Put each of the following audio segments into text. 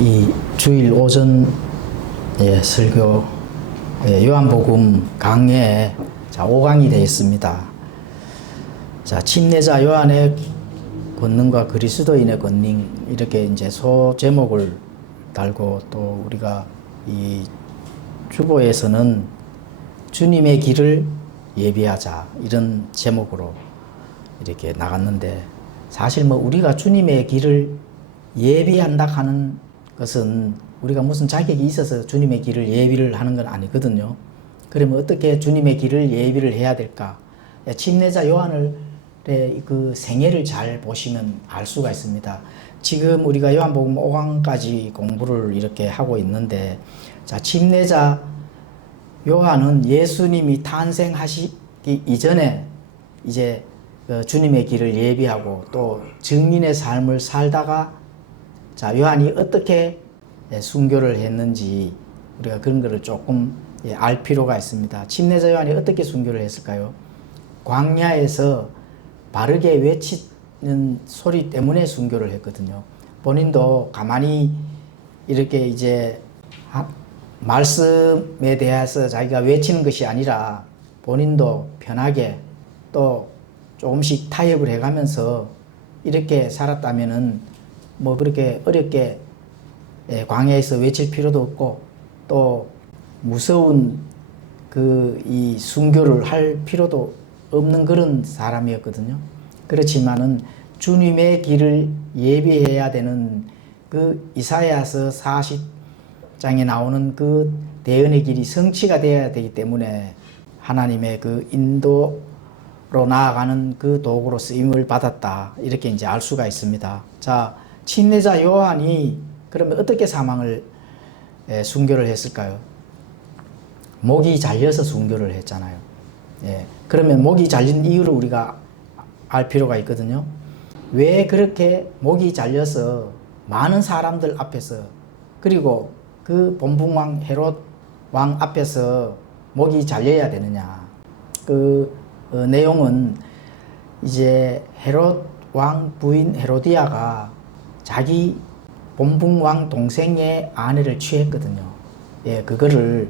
이 주일 오전 설교 요한복음 강해 5강이 되어 있습니다. 자, 침례자 요한의 권능과 그리스도인의 권능, 이렇게 이제 소 제목을 달고, 또 우리가 이 주보에서는 주님의 길을 예비하자, 이런 제목으로 이렇게 나갔는데, 사실 우리가 주님의 길을 예비한다 하는 것은 우리가 무슨 자격이 있어서 주님의 길을 예비를 하는 건 아니거든요. 그러면 어떻게 주님의 길을 예비를 해야 될까? 침례자 요한의 그 생애를 잘 보시면 알 수가 있습니다. 지금 우리가 요한복음 5강까지 공부를 이렇게 하고 있는데, 자, 침례자 요한은 예수님이 탄생하시기 이전에 이제 주님의 길을 예비하고 또 증인의 삶을 살다가, 자, 요한이 어떻게 순교를 했는지 우리가 그런 거를 조금 알 필요가 있습니다. 침례자 요한이 어떻게 순교를 했을까요? 광야에서 바르게 외치는 소리 때문에 순교를 했거든요. 본인도 가만히 이렇게 이제 말씀에 대해서 자기가 외치는 것이 아니라 본인도 편하게 또 조금씩 타협을 해가면서 이렇게 살았다면은 그렇게 어렵게 광야에서 외칠 필요도 없고, 또 무서운 이 순교를 할 필요도 없는 그런 사람이었거든요. 그렇지만은 주님의 길을 예비해야 되는 그 이사야서 40장에 나오는 그 대언의 길이 성취가 되어야 되기 때문에 하나님의 그 인도로 나아가는 그 도구로 쓰임을 받았다, 이렇게 이제 알 수가 있습니다. 자, 침례자 요한이 그러면 어떻게 순교를 했을까요? 목이 잘려서 순교를 했잖아요. 그러면 목이 잘린 이유를 우리가 알 필요가 있거든요. 왜 그렇게 목이 잘려서 많은 사람들 앞에서, 그리고 그 본붕왕 헤롯 왕 앞에서 목이 잘려야 되느냐? 그 내용은 이제 헤롯 왕 부인 헤로디아가 자기 본붕왕 동생의 아내를 취했거든요. 그거를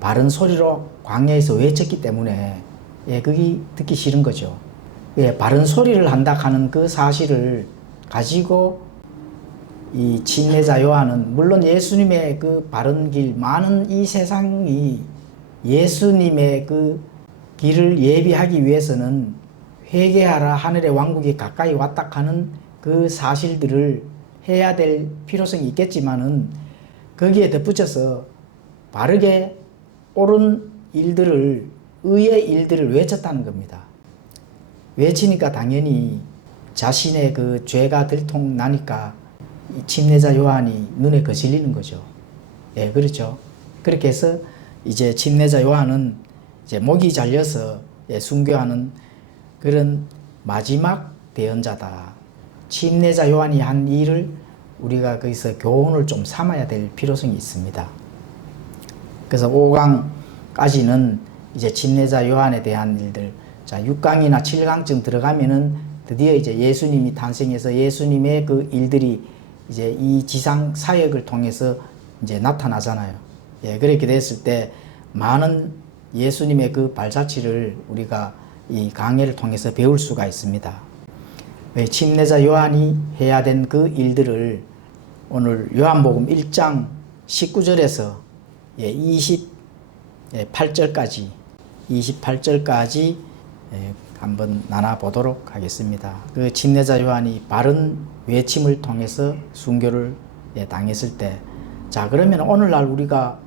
바른 소리로 광야에서 외쳤기 때문에 그게 듣기 싫은 거죠. 바른 소리를 한다 하는 그 사실을 가지고 이 침례자 요한은, 물론 예수님의 그 바른 길, 많은 이 세상이 예수님의 그 길을 예비하기 위해서는 회개하라, 하늘의 왕국이 가까이 왔다 하는 그 사실들을 해야 될 필요성이 있겠지만은, 거기에 덧붙여서 바르게 옳은 일들을, 의의 일들을 외쳤다는 겁니다. 외치니까 당연히 자신의 그 죄가 들통나니까 이 침례자 요한이 눈에 거슬리는 거죠. 그렇죠. 그렇게 해서 이제 침례자 요한은 이제 목이 잘려서 순교하는 그런 마지막 대언자다. 침례자 요한이 한 일을 우리가 거기서 교훈을 좀 삼아야 될 필요성이 있습니다. 그래서 5강까지는 이제 침례자 요한에 대한 일들, 자, 6강이나 7강쯤 들어가면은 드디어 이제 예수님이 탄생해서 예수님의 그 일들이 이제 이 지상 사역을 통해서 이제 나타나잖아요. 그렇게 됐을 때 많은 예수님의 그 발자취를 우리가 이 강해를 통해서 배울 수가 있습니다. 침례자 요한이 해야 된 그 일들을 오늘 요한복음 1장 19절에서 28절까지 한번 나눠보도록 하겠습니다. 그 침례자 요한이 바른 외침을 통해서 순교를 당했을 때, 자, 그러면 오늘날 우리가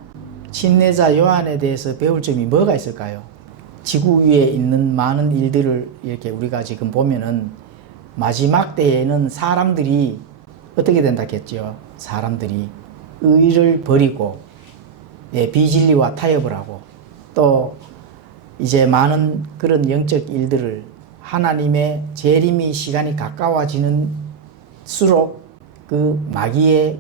침례자 요한에 대해서 배울 점이 뭐가 있을까요? 지구 위에 있는 많은 일들을 이렇게 우리가 지금 보면은 마지막 때에는 사람들이 어떻게 된다겠죠? 사람들이 의를 버리고 비진리와 타협을 하고, 또 이제 많은 그런 영적 일들을, 하나님의 재림이 시간이 가까워지는 수록 그 마귀의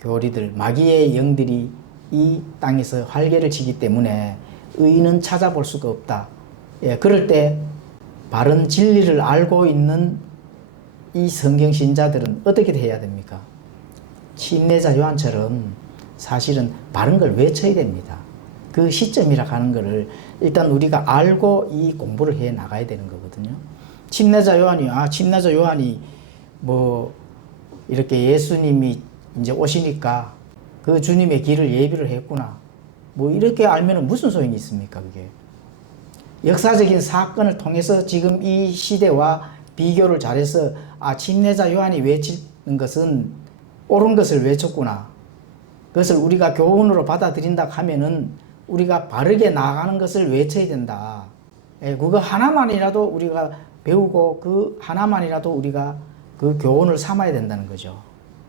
교리들, 마귀의 영들이 이 땅에서 활개를 치기 때문에 의인은 찾아볼 수가 없다. 그럴 때 바른 진리를 알고 있는 이 성경 신자들은 어떻게 해야 됩니까? 침례자 요한처럼 사실은 바른 걸 외쳐야 됩니다. 그 시점이라 하는 것을 일단 우리가 알고 이 공부를 해 나가야 되는 거거든요. 침례자 요한이 뭐 이렇게 예수님이 이제 오시니까 그 주님의 길을 예비를 했구나. 뭐 이렇게 알면은 무슨 소용이 있습니까, 그게? 역사적인 사건을 통해서 지금 이 시대와 비교를 잘해서 침례자 요한이 외치는 것은 옳은 것을 외쳤구나. 그것을 우리가 교훈으로 받아들인다 하면은 우리가 바르게 나아가는 것을 외쳐야 된다. 그거 하나만이라도 우리가 배우고 그 하나만이라도 우리가 그 교훈을 삼아야 된다는 거죠.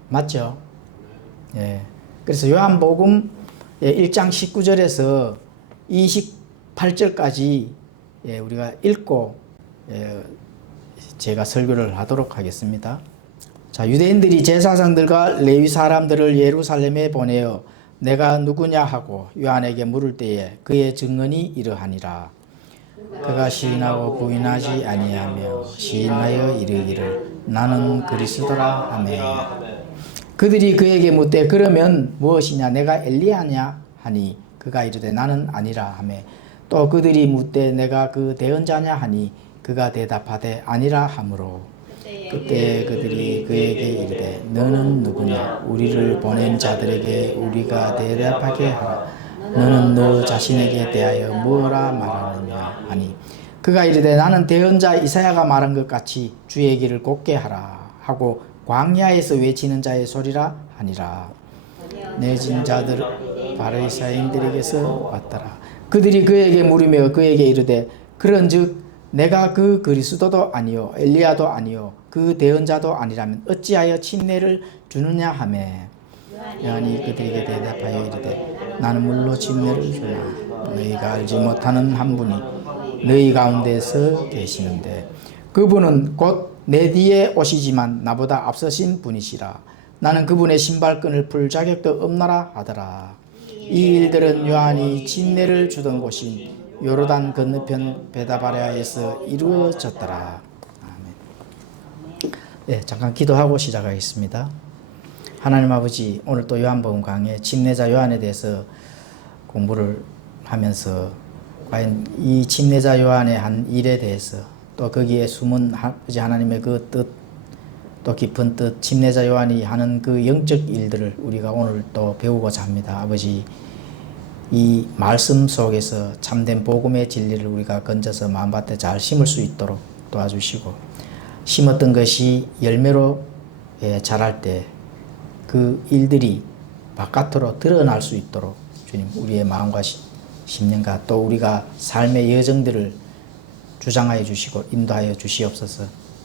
맞죠? 예. 그래서 요한복음 1장 19절에서 28절까지 우리가 읽고 제가 설교를 하도록 하겠습니다. 자, 유대인들이 제사장들과 레위 사람들을 예루살렘에 보내어 내가 누구냐 하고 요한에게 물을 때에 그의 증언이 이러하니라. 그가 시인하고 부인하지 아니하며 시인하여 이르기를 나는 그리스도라 하며 그들이 그에게 묻되 그러면 무엇이냐 내가 엘리야냐 하니 그가 이르되 나는 아니라 하며 또 그들이 묻되 내가 그 대언자냐 하니 그가 대답하되 아니라 하므로 그때 그들이 그에게 이르되 너는 누구냐 우리를 보낸 자들에게 우리가 대답하게 하라. 너는 너 자신에게 대하여 뭐라 말하느냐 하니 그가 이르되 나는 대언자 이사야가 말한 것 같이 주의 길을 곱게 하라 하고 광야에서 외치는 자의 소리라 하니라. 내진 자들 바리사인들에게서 왔더라. 그들이 그에게 물으며 그에게 이르되 그런즉 내가 그 그리스도도 아니요 엘리야도 아니요 그 대언자도 아니라면 어찌하여 침례를 주느냐 하며 요한이 그들에게 대답하여 이르되 나는 물로 침례를 주나 너희가 알지 못하는 한 분이 너희 가운데서 계시는데 그분은 곧 내 뒤에 오시지만 나보다 앞서신 분이시라. 나는 그분의 신발끈을 풀 자격도 없나라 하더라. 이 일들은 요한이 침례를 주던 곳인 요르단 건너편 베다바레아에서 이루어졌더라. 아멘. 잠깐 기도하고 시작하겠습니다. 하나님 아버지, 오늘 또 요한복음 강의 침례자 요한에 대해서 공부를 하면서 과연 이 침례자 요한의 한 일에 대해서 또 거기에 숨은 아버지 하나님의 그 뜻, 또 깊은 뜻, 침례자 요한이 하는 그 영적 일들을 우리가 오늘 또 배우고자 합니다. 아버지, 이 말씀 속에서 참된 복음의 진리를 우리가 건져서 마음밭에 잘 심을 수 있도록 도와주시고 심었던 것이 열매로 자랄 때 그 일들이 바깥으로 드러날 수 있도록 주님 우리의 마음과 심령과 또 우리가 삶의 여정들을 주장하여 주시고 인도하여 주시옵소서.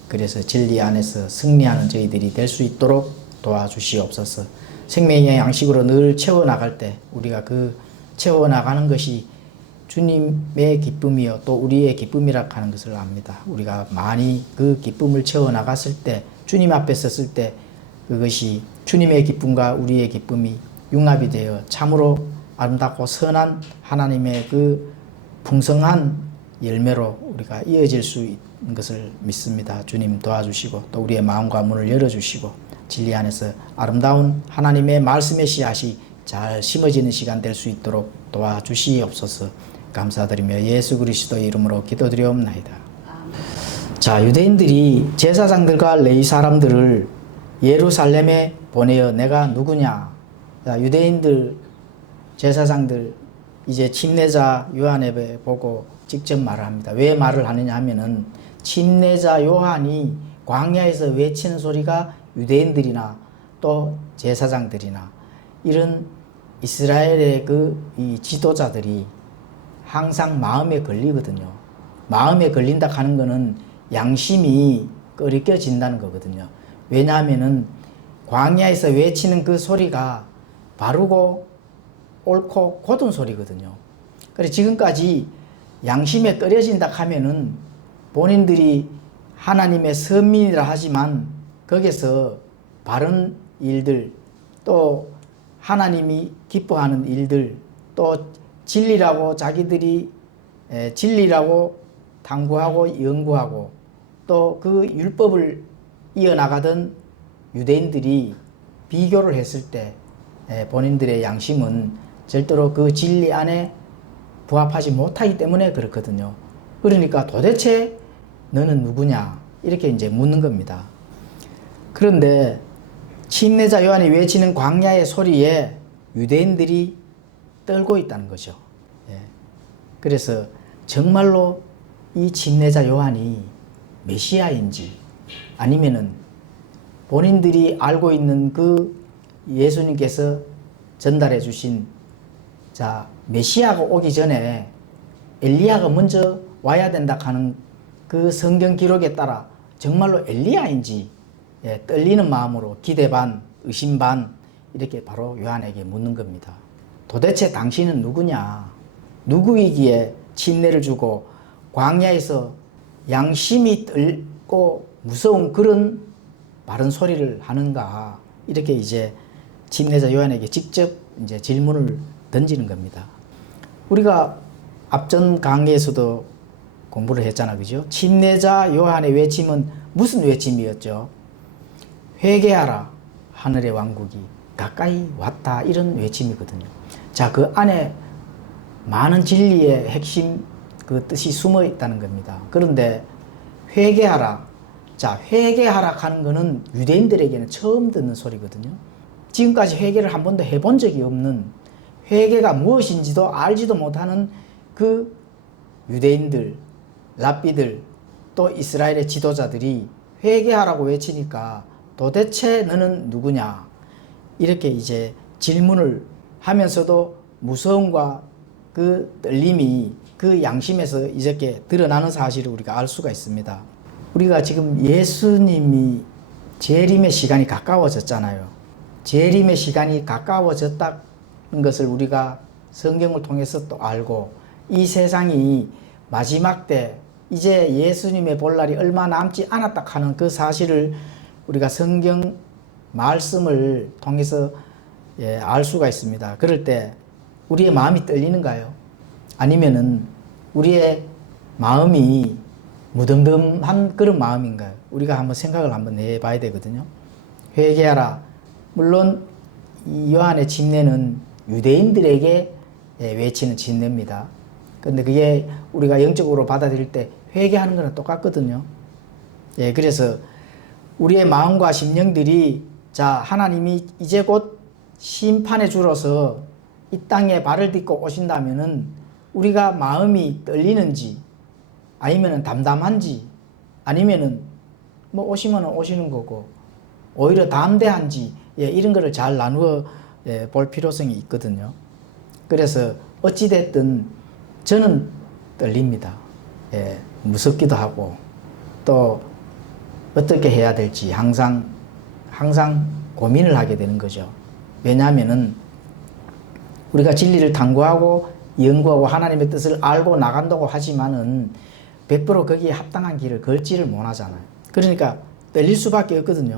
그래서 진리 안에서 승리하는 저희들이 될 수 있도록 도와주시옵소서. 생명의 양식으로 늘 채워나갈 때 우리가 그 채워나가는 것이 주님의 기쁨이요 또 우리의 기쁨이라 하는 것을 압니다. 우리가 많이 그 기쁨을 채워나갔을 때 주님 앞에 섰을 때 그것이 주님의 기쁨과 우리의 기쁨이 융합이 되어 참으로 아름답고 선한 하나님의 그 풍성한 열매로 우리가 이어질 수 있는 것을 믿습니다. 주님 도와주시고 또 우리의 마음과 문을 열어주시고 진리 안에서 아름다운 하나님의 말씀의 씨앗이 잘 심어지는 시간 될 수 있도록 도와주시옵소서. 감사드리며 예수 그리스도의 이름으로 기도드리옵나이다. 자, 유대인들이 제사장들과 레위 사람들을 예루살렘에 보내어 내가 누구냐. 자, 유대인들 제사장들 이제 침례자 요한에 보고 직접 말을 합니다. 왜 말을 하느냐 하면은 침례자 요한이 광야에서 외치는 소리가 유대인들이나 또 제사장들이나 이런 이스라엘의 이 지도자들이 항상 마음에 걸리거든요. 마음에 걸린다 하는 거는 양심이 끓이껴진다는 거거든요. 왜냐하면은 광야에서 외치는 그 소리가 바르고 옳고 곧은 소리거든요. 그래서 지금까지 양심에 끓여진다 하면은 본인들이 하나님의 선민이라 하지만 거기서 바른 일들 또 하나님이 기뻐하는 일들 또 진리라고 자기들이 진리라고 탐구하고 연구하고 또 그 율법을 이어나가던 유대인들이 비교를 했을 때 본인들의 양심은 절대로 그 진리 안에 부합하지 못하기 때문에 그렇거든요. 그러니까 도대체 너는 누구냐? 이렇게 이제 묻는 겁니다. 그런데 침례자 요한이 외치는 광야의 소리에 유대인들이 떨고 있다는 거죠. 그래서 정말로 이 침례자 요한이 메시아인지 아니면은 본인들이 알고 있는 그 예수님께서 전달해 주신 메시아가 오기 전에 엘리야가 먼저 와야 된다 하는 그 성경 기록에 따라 정말로 엘리야인지 떨리는 마음으로 기대 반, 의심 반 이렇게 바로 요한에게 묻는 겁니다. 도대체 당신은 누구냐? 누구이기에 침례를 주고 광야에서 양심이 떨고 무서운 그런 바른 소리를 하는가? 이렇게 이제 침례자 요한에게 직접 이제 질문을 던지는 겁니다. 우리가 앞전 강의에서도 공부를 했잖아, 그죠? 침례자 요한의 외침은 무슨 외침이었죠? 회개하라, 하늘의 왕국이 가까이 왔다, 이런 외침이거든요. 자, 그 안에 많은 진리의 핵심 그 뜻이 숨어 있다는 겁니다. 그런데 회개하라. 자, 회개하라 하는 거는 유대인들에게는 처음 듣는 소리거든요. 지금까지 회개를 한 번도 해본 적이 없는, 회개가 무엇인지도 알지도 못하는 그 유대인들, 랍비들, 또 이스라엘의 지도자들이 회개하라고 외치니까 도대체 너는 누구냐? 이렇게 이제 질문을 하면서도 무서움과 그 떨림이 그 양심에서 이렇게 드러나는 사실을 우리가 알 수가 있습니다. 우리가 지금 예수님이 재림의 시간이 가까워졌잖아요. 재림의 시간이 가까워졌다는 것을 우리가 성경을 통해서 또 알고, 이 세상이 마지막 때 이제 예수님의 볼날이 얼마 남지 않았다 하는 그 사실을 우리가 성경 말씀을 통해서 알 수가 있습니다. 그럴 때 우리의 마음이 떨리는가요? 아니면은 우리의 마음이 무덤덤한 그런 마음인가요? 우리가 한번 생각을 한번 해봐야 되거든요. 회개하라. 물론 이 요한의 침례는 유대인들에게 외치는 침례입니다. 근데 그게 우리가 영적으로 받아들일 때 회개하는 거랑 똑같거든요. 그래서 우리의 마음과 심령들이 하나님이 이제 곧 심판의 주로서 이 땅에 발을 딛고 오신다면은 우리가 마음이 떨리는지, 아니면은 담담한지, 아니면은 뭐 오시면 오시는 거고 오히려 담대한지, 이런 거를 잘 나누어 볼 필요성이 있거든요. 그래서 어찌됐든 저는 떨립니다. 무섭기도 하고 또 어떻게 해야 될지 항상 고민을 하게 되는 거죠. 왜냐하면은 우리가 진리를 탐구하고 연구하고 하나님의 뜻을 알고 나간다고 하지만은 100% 거기에 합당한 길을 걸지를 못하잖아요. 그러니까 떨릴 수밖에 없거든요.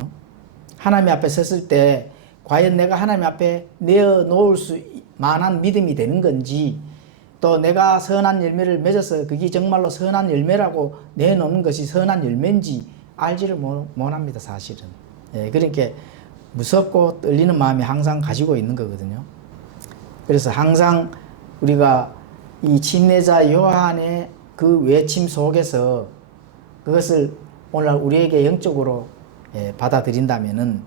하나님 앞에 섰을 때 과연 내가 하나님 앞에 내어놓을 수 만한 믿음이 되는 건지, 또 내가 선한 열매를 맺어서 그게 정말로 선한 열매라고 내놓는 것이 선한 열매인지 알지를 못합니다, 사실은. 그러니까 무섭고 떨리는 마음이 항상 가지고 있는 거거든요. 그래서 항상 우리가 이 침례자 요한의 그 외침 속에서 그것을 오늘 우리에게 영적으로 받아들인다면은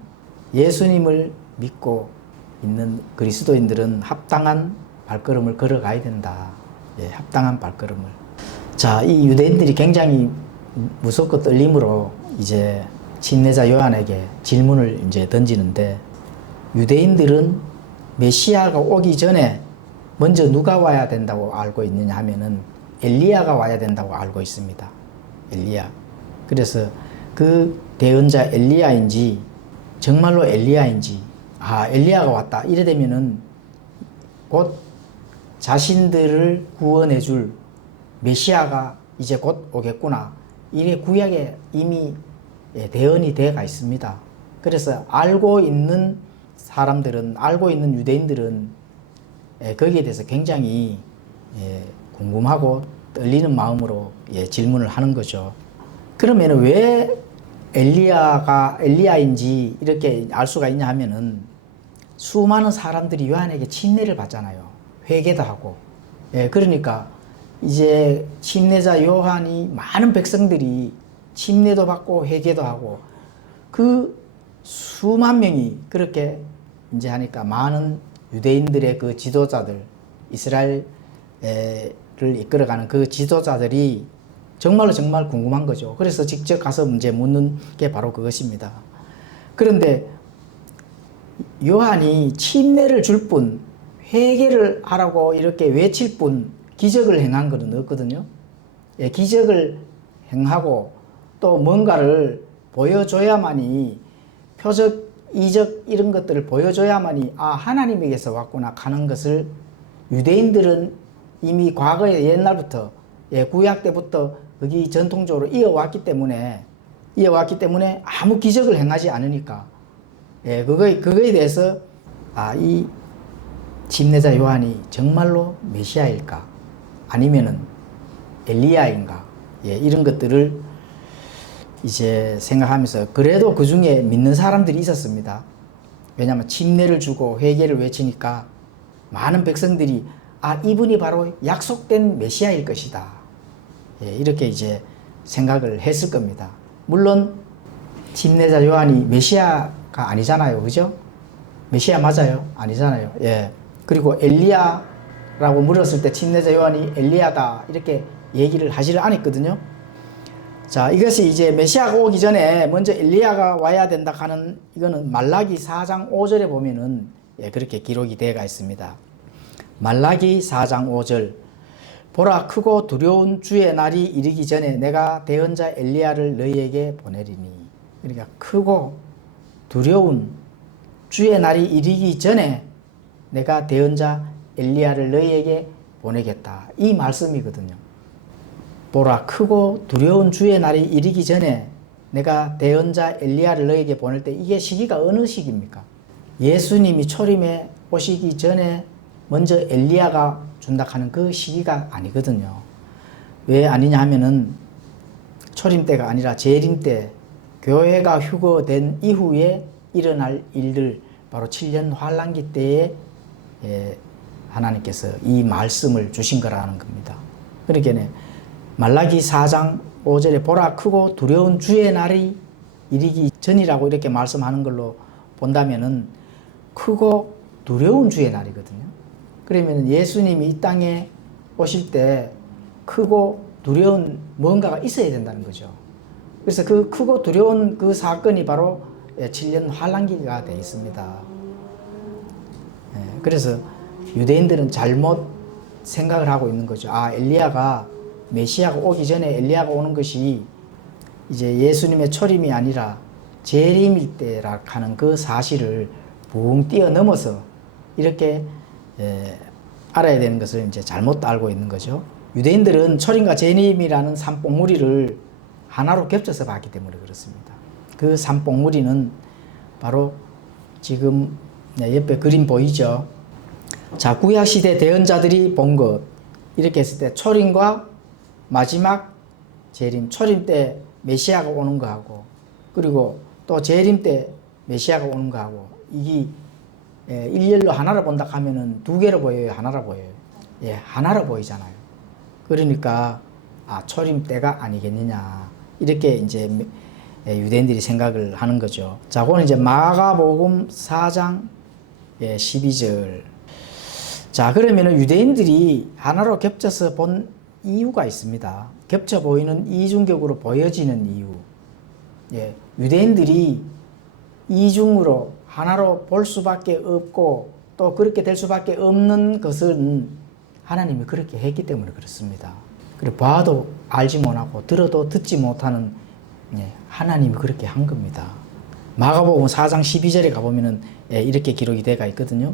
예수님을 믿고 있는 그리스도인들은 합당한 발걸음을 걸어가야 된다. 합당한 발걸음을. 자, 이 유대인들이 굉장히 무섭고 떨림으로 이제 침례자 요한에게 질문을 이제 던지는데, 유대인들은 메시아가 오기 전에 먼저 누가 와야 된다고 알고 있느냐 하면은 엘리야가 와야 된다고 알고 있습니다. 엘리야. 그래서 그 대언자 엘리야인지 정말로 엘리야인지, 엘리야가 왔다 이래 되면은 곧 자신들을 구원해 줄 메시아가 이제 곧 오겠구나, 이게 구약에 이미 대언이 되어가 있습니다. 그래서 알고 있는 사람들은, 알고 있는 유대인들은 거기에 대해서 굉장히 궁금하고 떨리는 마음으로 질문을 하는 거죠. 그러면 왜 엘리야인지 이렇게 알 수가 있냐 하면은 수많은 사람들이 요한에게 침례를 받잖아요. 회개도 하고. 예, 그러니까 이제 침례자 요한이 많은 백성들이 침례도 받고 회개도 하고 그 수만 명이 그렇게 이제 하니까 많은 유대인들의 그 지도자들, 이스라엘을 이끌어가는 그 지도자들이 정말 궁금한 거죠. 그래서 직접 가서 이제 묻는 게 바로 그것입니다. 그런데 요한이 침례를 줄 뿐, 회개를 하라고 이렇게 외칠 뿐 기적을 행한 것은 없거든요. 예, 기적을 행하고 또 뭔가를 보여줘야만이 표적, 이적 이런 것들을 보여줘야만이 하나님에게서 왔구나 하는 것을 유대인들은 이미 과거에 옛날부터 구약 때부터 그게 전통적으로 이어왔기 때문에 아무 기적을 행하지 않으니까 그거에 대해서 이 침례자 요한이 정말로 메시아일까 아니면은 엘리야인가 이런 것들을 이제 생각하면서 그래도 그 중에 믿는 사람들이 있었습니다. 왜냐하면 침례를 주고 회개를 외치니까 많은 백성들이 이분이 바로 약속된 메시아일 것이다. 이렇게 이제 생각을 했을 겁니다. 물론 침례자 요한이 메시아가 아니잖아요. 그죠? 메시아 맞아요? 아니잖아요. 그리고 엘리야라고 물었을 때 침례자 요한이 엘리야다 이렇게 얘기를 하지를 않았거든요. 자, 이것이 이제 메시아가 오기 전에 먼저 엘리야가 와야 된다 하는 이거는 말라기 4장 5절에 보면은 그렇게 기록이 되어 있습니다. 말라기 4장 5절 보라 크고 두려운 주의 날이 이르기 전에 내가 대언자 엘리야를 너희에게 보내리니. 그러니까 크고 두려운 주의 날이 이르기 전에 내가 대언자 엘리야를 너희에게 보내겠다. 이 말씀이거든요. 보라 크고 두려운 주의 날이 이르기 전에 내가 대언자 엘리야를 너희에게 보낼 때 이게 시기가 어느 시기입니까? 예수님이 초림에 오시기 전에 먼저 엘리야가 준다 하는 그 시기가 아니거든요. 왜 아니냐 하면은 초림 때가 아니라 재림 때 교회가 휴거된 이후에 일어날 일들 바로 7년 환란기 때에 하나님께서 이 말씀을 주신 거라는 겁니다. 그러니까 말라기 4장 5절에 보라 크고 두려운 주의 날이 이르기 전이라고 이렇게 말씀하는 걸로 본다면은 크고 두려운 주의 날이거든요. 그러면 예수님이 이 땅에 오실 때 크고 두려운 뭔가가 있어야 된다는 거죠. 그래서 그 크고 두려운 그 사건이 바로 7년 환란기가 되어 있습니다. 그래서 유대인들은 잘못 생각을 하고 있는 거죠. 엘리야가 메시아가 오기 전에 엘리야가 오는 것이 이제 예수님의 초림이 아니라 재림일 때라 하는 그 사실을 붕 뛰어넘어서 이렇게 알아야 되는 것을 이제 잘못 알고 있는 거죠. 유대인들은 초림과 재림이라는 산봉우리를 하나로 겹쳐서 봤기 때문에 그렇습니다. 그 산봉우리는 바로 지금 옆에 그림 보이죠? 자, 구약시대 대언자들이 본 것 이렇게 했을 때 초림과 마지막 재림, 초림 때 메시아가 오는 거하고 그리고 또 재림 때 메시아가 오는 거하고 이게 일렬로 하나로 본다 하면은 두 개로 보여요? 하나로 보여요? 하나로 보이잖아요. 그러니까 초림 때가 아니겠느냐 이렇게 이제 유대인들이 생각을 하는 거죠. 자, 그건 이제 마가복음 4장 12절. 자, 그러면은 유대인들이 하나로 겹쳐서 본 이유가 있습니다. 겹쳐 보이는 이중격으로 보여지는 이유. 유대인들이 이중으로 하나로 볼 수밖에 없고 또 그렇게 될 수밖에 없는 것은 하나님이 그렇게 했기 때문에 그렇습니다. 그리고 봐도 알지 못하고 들어도 듣지 못하는 하나님이 그렇게 한 겁니다. 마가복음 4장 12절에 가보면은 이렇게 기록이 되어 있거든요.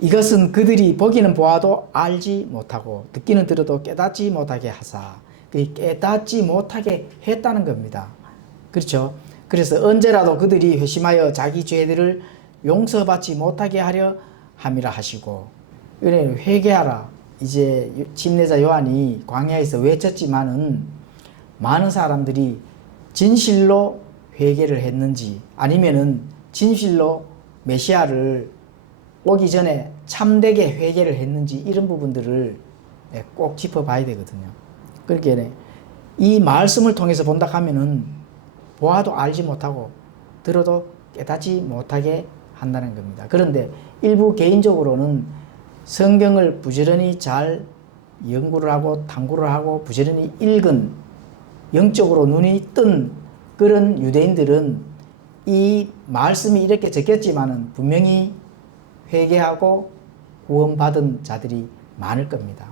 이것은 그들이 보기는 보아도 알지 못하고 듣기는 들어도 깨닫지 못하게 하사. 깨닫지 못하게 했다는 겁니다. 그렇죠? 그래서 언제라도 그들이 회심하여 자기 죄들을 용서받지 못하게 하려 함이라 하시고 회개하라. 이제 침례자 요한이 광야에서 외쳤지만은 많은 사람들이 진실로 회개를 했는지, 아니면은 진실로 메시아를 오기 전에 참되게 회개를 했는지, 이런 부분들을 꼭 짚어봐야 되거든요. 그렇게 이 말씀을 통해서 본다 하면은 보아도 알지 못하고 들어도 깨닫지 못하게 한다는 겁니다. 그런데 일부 개인적으로는 성경을 부지런히 잘 연구를 하고 탐구를 하고 부지런히 읽은, 영적으로 눈이 뜬 그런 유대인들은 이 말씀이 이렇게 적혔지만은 분명히 회개하고 구원받은 자들이 많을 겁니다.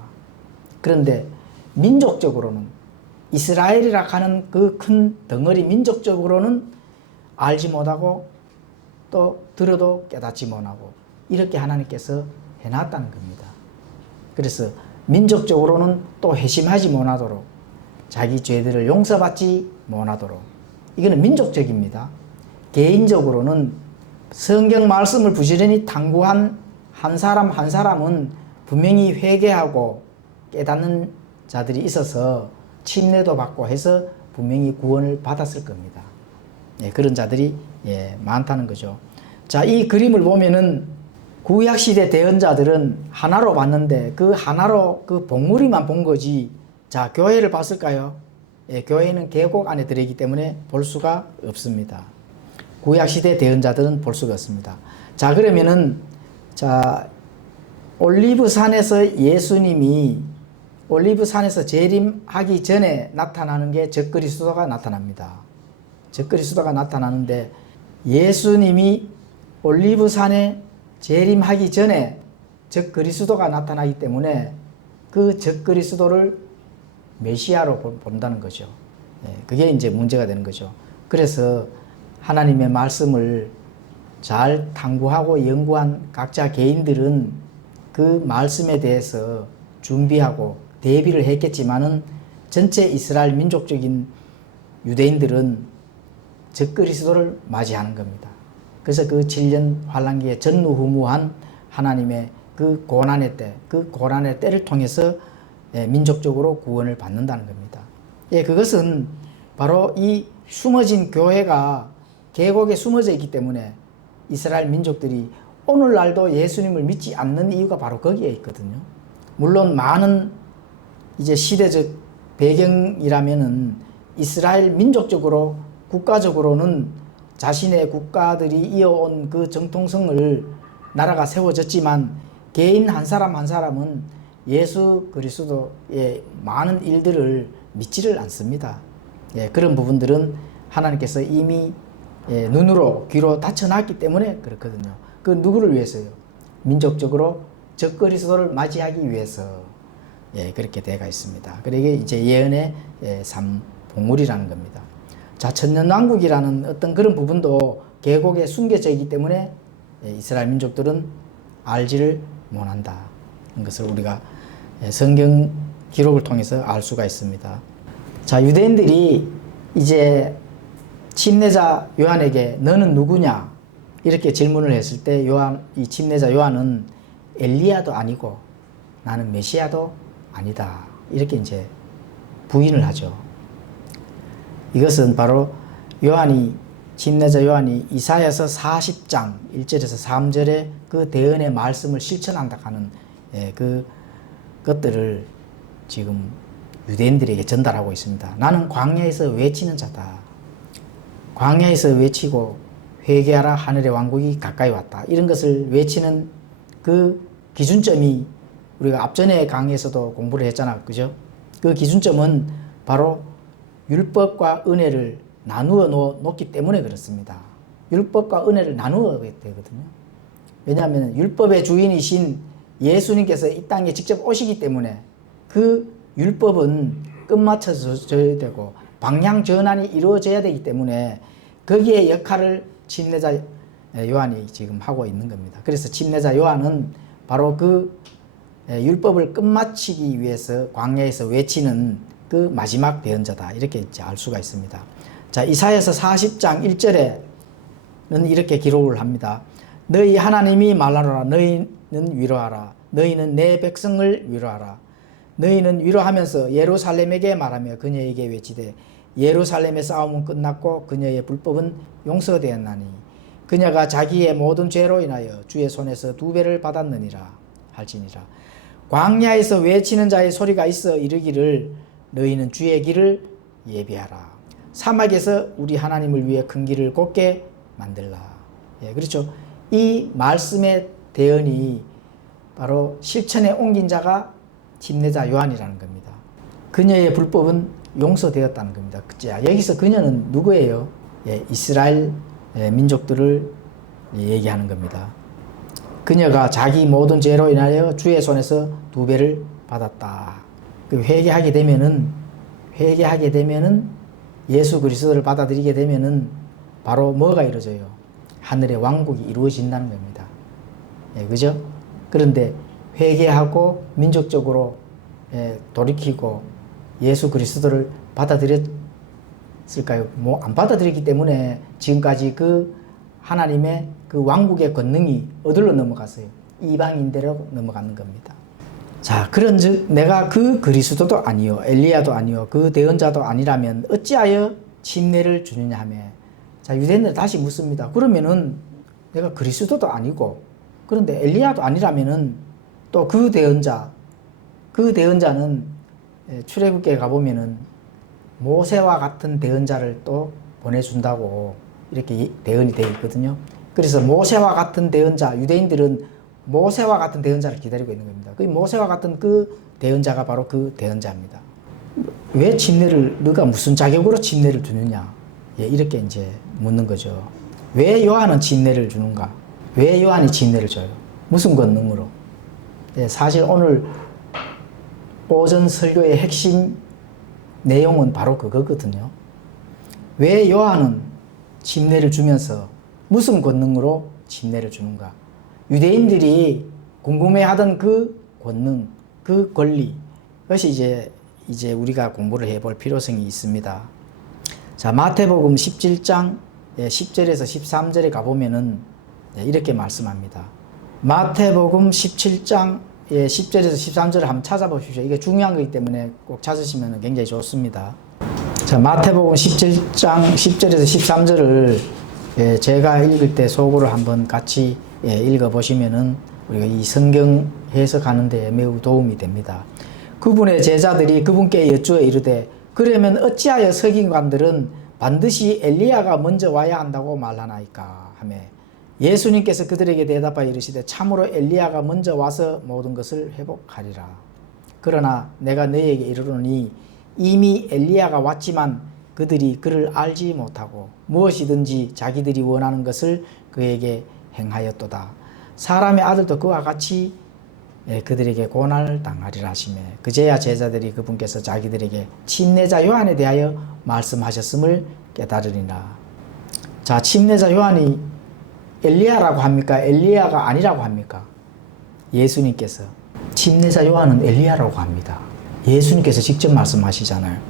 그런데 민족적으로는, 이스라엘이라 하는 그 큰 덩어리 민족적으로는 알지 못하고 또 들어도 깨닫지 못하고 이렇게 하나님께서 해놨다는 겁니다. 그래서 민족적으로는 또 회심하지 못하도록, 자기 죄들을 용서받지 못하도록, 이거는 민족적입니다. 개인적으로는 성경 말씀을 부지런히 탐구한 한 사람 한 사람은 분명히 회개하고 깨닫는 자들이 있어서 침례도 받고 해서 분명히 구원을 받았을 겁니다. 그런 자들이 많다는 거죠. 자, 이 그림을 보면은 구약시대 대언자들은 하나로 봤는데 그 하나로 그 봉우리만 본 거지, 자, 교회를 봤을까요? 교회는 계곡 안에 들어있기 때문에 볼 수가 없습니다. 구약시대 대언자들은 볼 수가 없습니다. 자, 그러면은, 자, 올리브산에서 예수님이 올리브산에서 재림하기 전에 나타나는 게 적그리스도가 나타납니다. 적그리스도가 나타나는데, 예수님이 올리브산에 재림하기 전에 적그리스도가 나타나기 때문에 그 적그리스도를 메시아로 본다는 거죠. 그게 이제 문제가 되는 거죠. 그래서 하나님의 말씀을 잘 탐구하고 연구한 각자 개인들은 그 말씀에 대해서 준비하고 대비를 했겠지만은 전체 이스라엘 민족적인 유대인들은 적그리스도를 맞이하는 겁니다. 그래서 그 7년 환란기에 전무후무한 하나님의 그 고난의 때, 그 고난의 때를 통해서 민족적으로 구원을 받는다는 겁니다. 그것은 바로 이 숨어진 교회가 계곡에 숨어져 있기 때문에 이스라엘 민족들이 오늘날도 예수님을 믿지 않는 이유가 바로 거기에 있거든요. 물론 많은 이제 시대적 배경이라면은 이스라엘 민족적으로, 국가적으로는 자신의 국가들이 이어온 그 정통성을 나라가 세워졌지만 개인 한 사람 한 사람은 예수 그리스도의 많은 일들을 믿지를 않습니다. 그런 부분들은 하나님께서 이미 눈으로 귀로 닫혀놨기 때문에 그렇거든요. 그 누구를 위해서요? 민족적으로 적그리스도를 맞이하기 위해서 그렇게 되어 있습니다. 그러게 이제 예언의 봉우리라는 겁니다. 자, 천년왕국이라는 어떤 그런 부분도 계곡에 숨겨져 있기 때문에 이스라엘 민족들은 알지를 못한다. 것을 우리가 성경 기록을 통해서 알 수가 있습니다. 자, 유대인들이 이제 침례자 요한에게 너는 누구냐? 이렇게 질문을 했을 때 이 침례자 요한은 엘리야도 아니고 나는 메시아도 아니다. 이렇게 이제 부인을 하죠. 이것은 바로 침례자 요한이 이사야서 40장 1절에서 3절의 그 대언의 말씀을 실천한다 하는 그 것들을 지금 유대인들에게 전달하고 있습니다. 나는 광야에서 외치는 자다. 광야에서 외치고 회개하라 하늘의 왕국이 가까이 왔다. 이런 것을 외치는 그 기준점이 우리가 앞전에 강의에서도 공부를 했잖아. 그죠? 그 기준점은 바로 율법과 은혜를 나누어 놓기 때문에 그렇습니다. 율법과 은혜를 나누어야 되거든요. 왜냐하면 율법의 주인이신 예수님께서 이 땅에 직접 오시기 때문에 그 율법은 끝마쳐져야 되고 방향 전환이 이루어져야 되기 때문에 거기에 역할을 침례자 요한이 지금 하고 있는 겁니다. 그래서 침례자 요한은 바로 그 율법을 끝마치기 위해서 광야에서 외치는 그 마지막 대언자다. 이렇게 이제 알 수가 있습니다. 자, 이사야서 40장 1절에는 이렇게 기록을 합니다. 너희 하나님이 말하노라. 너희는 위로하라. 너희는 내 백성을 위로하라. 너희는 위로하면서 예루살렘에게 말하며 그녀에게 외치되 예루살렘의 싸움은 끝났고 그녀의 불법은 용서되었나니 그녀가 자기의 모든 죄로 인하여 주의 손에서 2배를 받았느니라 할지니라. 광야에서 외치는 자의 소리가 있어 이르기를 너희는 주의 길을 예비하라. 사막에서 우리 하나님을 위해 큰 길을 곱게 만들라. 예, 그렇죠. 이 말씀의 대언이 바로 실천에 옮긴 자가 침례자 요한이라는 겁니다. 그녀의 불법은 용서되었다는 겁니다. 자, 여기서 그녀는 누구예요? 예, 이스라엘 민족들을 얘기하는 겁니다. 그녀가 자기 모든 죄로 인하여 주의 손에서 2배를 받았다. 회개하게 되면은 예수 그리스도를 받아들이게 되면은 바로 뭐가 이루어져요? 하늘의 왕국이 이루어진다는 겁니다. 예, 그죠? 그런데 회개하고 민족적으로 돌이키고 예수 그리스도를 받아들였을까요? 뭐 안 받아들였기 때문에 지금까지 그 하나님의 그 왕국의 권능이 어디로 넘어갔어요? 이방인대로 넘어가는 겁니다. 자, 그런즉 내가 그 그리스도도 아니요 엘리야도 아니요 그 대언자도 아니라면 어찌하여 침례를 주느냐 하며, 자, 유대인들 다시 묻습니다. 그러면은 내가 그리스도도 아니고 그런데 엘리야도 아니라면은 또 그 대언자는 출애굽기에 가보면은 모세와 같은 대언자를 또 보내준다고 이렇게 대언이 되어 있거든요. 그래서 모세와 같은 대언자, 유대인들은 모세와 같은 대언자를 기다리고 있는 겁니다. 그 모세와 같은 그 대언자가 바로 그 대언자입니다. 왜 침례를, 너가 무슨 자격으로 침례를 주느냐? 예, 이렇게 이제 묻는 거죠. 왜 요한은 침례를 주는가? 왜 요한이 침례를 줘요? 무슨 권능으로? 예, 사실 오늘 오전 설교의 핵심 내용은 바로 그거거든요. 왜 요한은 침례를 주면서 무슨 권능으로 침례를 주는가? 유대인들이 궁금해하던 그 권능, 그 권리, 그것이 이제 우리가 공부를 해볼 필요성이 있습니다. 자, 마태복음 17장 10절에서 13절에 가보면은 이렇게 말씀합니다. 마태복음 17장 10절에서 13절을 한번 찾아보십시오. 이게 중요한 거기 때문에 꼭 찾으시면 굉장히 좋습니다. 자, 마태복음 17장 10절에서 13절을 제가 읽을 때 속으로 한번 같이 읽어보시면은 우리가 이 성경 해석하는 데 매우 도움이 됩니다. 그분의 제자들이 그분께 여쭈어 이르되 그러면 어찌하여 서기관들은 반드시 엘리야가 먼저 와야 한다고 말하나이까 하며, 예수님께서 그들에게 대답하여 이르시되 참으로 엘리야가 먼저 와서 모든 것을 회복하리라. 그러나 내가 너희에게 이르노니 이미 엘리야가 왔지만 그들이 그를 알지 못하고 무엇이든지 자기들이 원하는 것을 그에게 행하였도다. 사람의 아들도 그와 같이 그들에게 고난을 당하리라 하시며, 그제야 제자들이 그분께서 자기들에게 침례자 요한에 대하여 말씀하셨음을 깨달으리라. 자, 침례자 요한이 엘리야라고 합니까? 엘리야가 아니라고 합니까? 예수님께서 침례자 요한은 엘리야라고 합니다. 예수님께서 직접 말씀하시잖아요.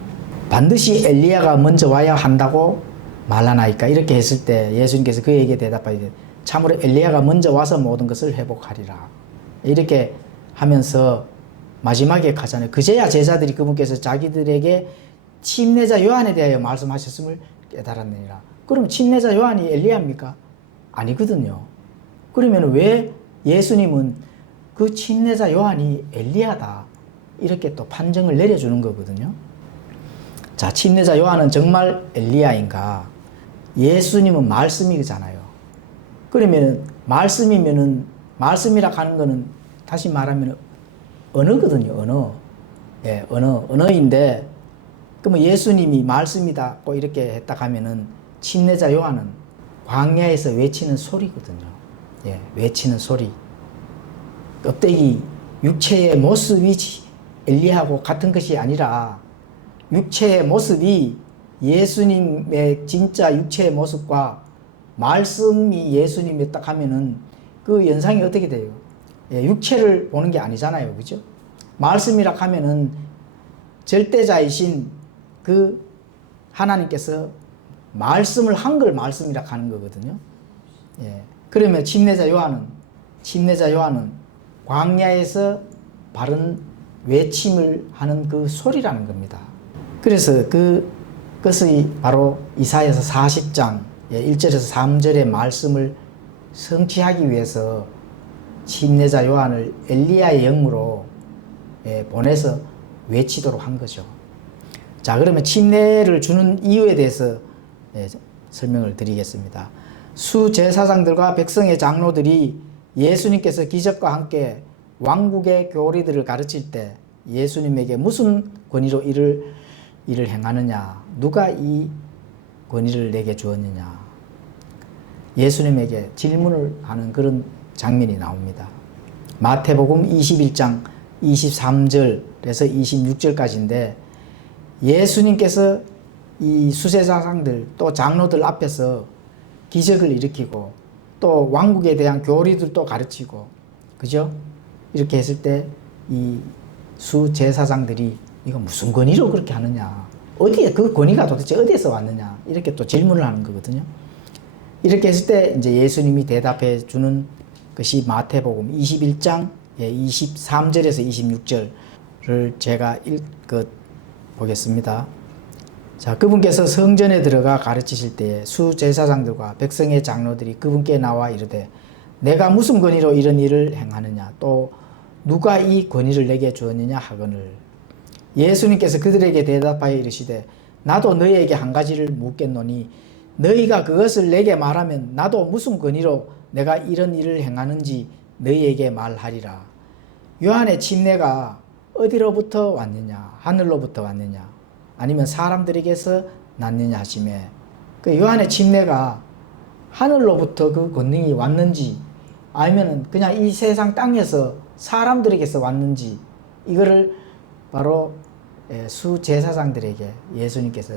반드시 엘리야가 먼저 와야 한다고 말하나이까? 이렇게 했을 때 예수님께서 그에게 대답하되 참으로 엘리야가 먼저 와서 모든 것을 회복하리라. 이렇게 하면서 마지막에 가잖아요. 그제야 제자들이 그분께서 자기들에게 침례자 요한에 대하여 말씀하셨음을 깨달았느니라. 그럼 침례자 요한이 엘리야입니까? 아니거든요. 그러면 왜 예수님은 그 침례자 요한이 엘리야다 이렇게 또 판정을 내려주는 거거든요. 자, 침례자 요한은 정말 엘리야인가? 예수님은 말씀이잖아요. 그러면 말씀이면은, 말씀이라 하는 거는 다시 말하면 언어거든요. 언어. 예, 언어인데, 그러면 예수님이 말씀이다 이렇게 했다 하면은 침례자 요한은 광야에서 외치는 소리거든요. 예, 외치는 소리. 껍데기, 육체의 모습이 엘리야하고 같은 것이 아니라 육체의 모습이 예수님의 진짜 육체의 모습과 말씀이 예수님이 딱 하면은 그 연상이 어떻게 돼요? 예, 육체를 보는 게 아니잖아요. 그죠? 말씀이라 하면은 절대자이신 그 하나님께서 말씀을 한 걸 말씀이라 하는 거거든요. 예. 그러면 침례자 요한은 광야에서 바른 외침을 하는 그 소리라는 겁니다. 그래서 그 그것이 바로 이사야서 40장 1절에서 3절의 말씀을 성취하기 위해서 침례자 요한을 엘리야의 영으로 보내서 외치도록 한 거죠. 자, 그러면 침례를 주는 이유에 대해서 설명을 드리겠습니다. 수제사장들과 백성의 장로들이 예수님께서 기적과 함께 왕국의 교리들을 가르칠 때 예수님에게 무슨 권위로 이를 행하느냐, 누가 이 권위를 내게 주었느냐, 예수님에게 질문을 하는 그런 장면이 나옵니다. 마태복음 21장 23절에서 26절까지인데 예수님께서 이 수제사장들 또 장로들 앞에서 기적을 일으키고 또 왕국에 대한 교리들도 가르치고, 그죠? 이렇게 했을 때 이 수제사장들이 이거 무슨 권위로 그렇게 하느냐, 어디에 그 권위가 도대체 어디에서 왔느냐, 이렇게 또 질문을 하는 거거든요. 이렇게 했을 때 이제 예수님이 대답해 주는 것이 마태복음 21장 23절에서 26절을 제가 보겠습니다. 자, 그분께서 성전에 들어가 가르치실 때에 수제사장들과 백성의 장로들이 그분께 나와 이르되 내가 무슨 권위로 이런 일을 행하느냐, 또 누가 이 권위를 내게 주었느냐 하거늘 예수님께서 그들에게 대답하여 이르시되 나도 너희에게 한 가지를 묻겠노니 너희가 그것을 내게 말하면 나도 무슨 권위로 내가 이런 일을 행하는지 너희에게 말하리라. 요한의 침례가 어디로부터 왔느냐, 하늘로부터 왔느냐 아니면 사람들에게서 났느냐 하시매, 그 요한의 침례가 하늘로부터 그 권능이 왔는지 아니면 그냥 이 세상 땅에서 사람들에게서 왔는지, 이거를 바로 수제사장들에게 예수님께서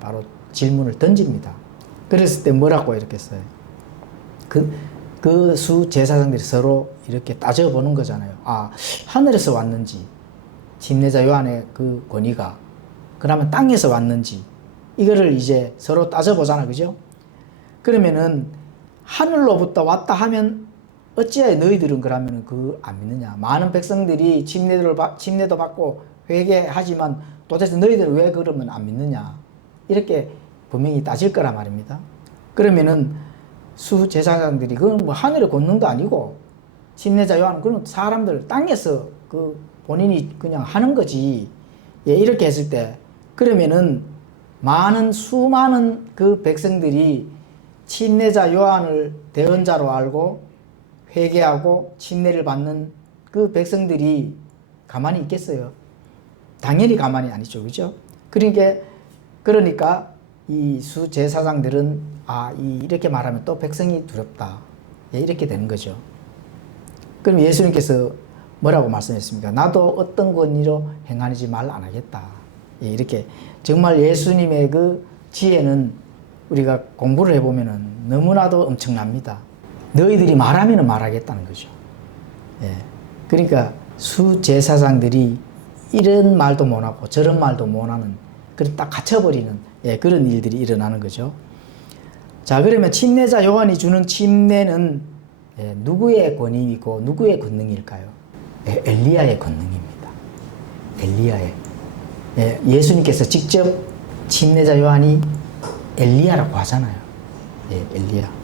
바로 질문을 던집니다. 그랬을 때 뭐라고 이렇게 써요? 그 수제사장들이 서로 이렇게 따져보는 거잖아요. 아, 하늘에서 왔는지, 침례자 요한의 그 권위가 그러면 땅에서 왔는지, 이거를 이제 서로 따져보잖아, 그죠? 그러면은 하늘로부터 왔다 하면 어찌하여 너희들은 그러면 그 안 믿느냐? 많은 백성들이 침례도 받고 회개하지만 도대체 너희들은 왜 그러면 안 믿느냐? 이렇게 분명히 따질 거란 말입니다. 그러면은 수제사장들이 그건 뭐 하늘의 권능도 아니고 침례자 요한은 그건 사람들 땅에서 그 본인이 그냥 하는 거지. 이렇게 했을 때 그러면은 수많은 그 백성들이 침례자 요한을 대언자로 알고 회개하고 침례를 받는 그 백성들이 가만히 있겠어요? 당연히 가만히 아니죠, 그죠? 그러니까 이 수제사장들은 이렇게 말하면 또 백성이 두렵다, 이렇게 되는 거죠. 그럼 예수님께서 뭐라고 말씀했습니까? 나도 어떤 권위로 행하는지 말 안 하겠다. 이렇게 정말 예수님의 그 지혜는 우리가 공부를 해보면 너무나도 엄청납니다. 너희들이 말하면 말하겠다는 거죠. 그러니까 수제사장들이 이런 말도 못하고 저런 말도 못하는, 그런 딱 갇혀버리는 그런 일들이 일어나는 거죠. 자, 그러면 침례자 요한이 주는 침례는 누구의 권위이고 누구의 권능일까요? 엘리야의 권능입니다. 엘리야의. 예수님께서 직접 침례자 요한이 엘리야라고 하잖아요. 엘리야.